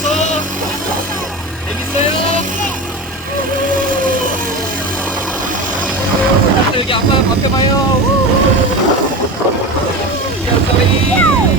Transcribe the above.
재밌었어? 재밌어요? 여기 아빠 앞에 봐요. 야, 저희.